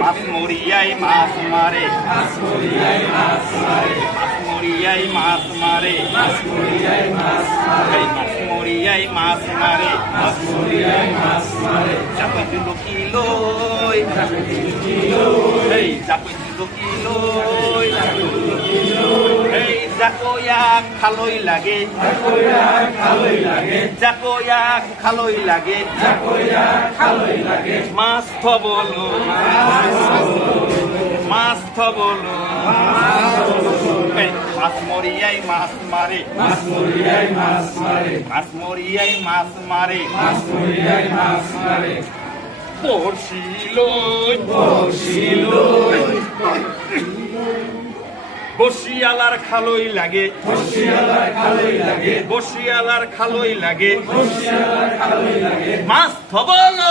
মাছ মরিয়াই মাছ মারে, মাছ মরিয়াই মাছ মারে, মাছ মরিয়াই মাছ মারে, চাপে দিল কিলোই, এই চাপে দিল কিলোই, এই জাকোয়াক খালই লাগে, জাকোয়াক খালই লাগে, মাছ থবলো, মাছ থবলো, মাছ মরিয়াই মাছ মারে, মাছ মরিয়াই মাছ মারে, বসিলই, বসিয়ালার খালই লাগে, বসিয়ালার খালই লাগে, মাছ থবলো।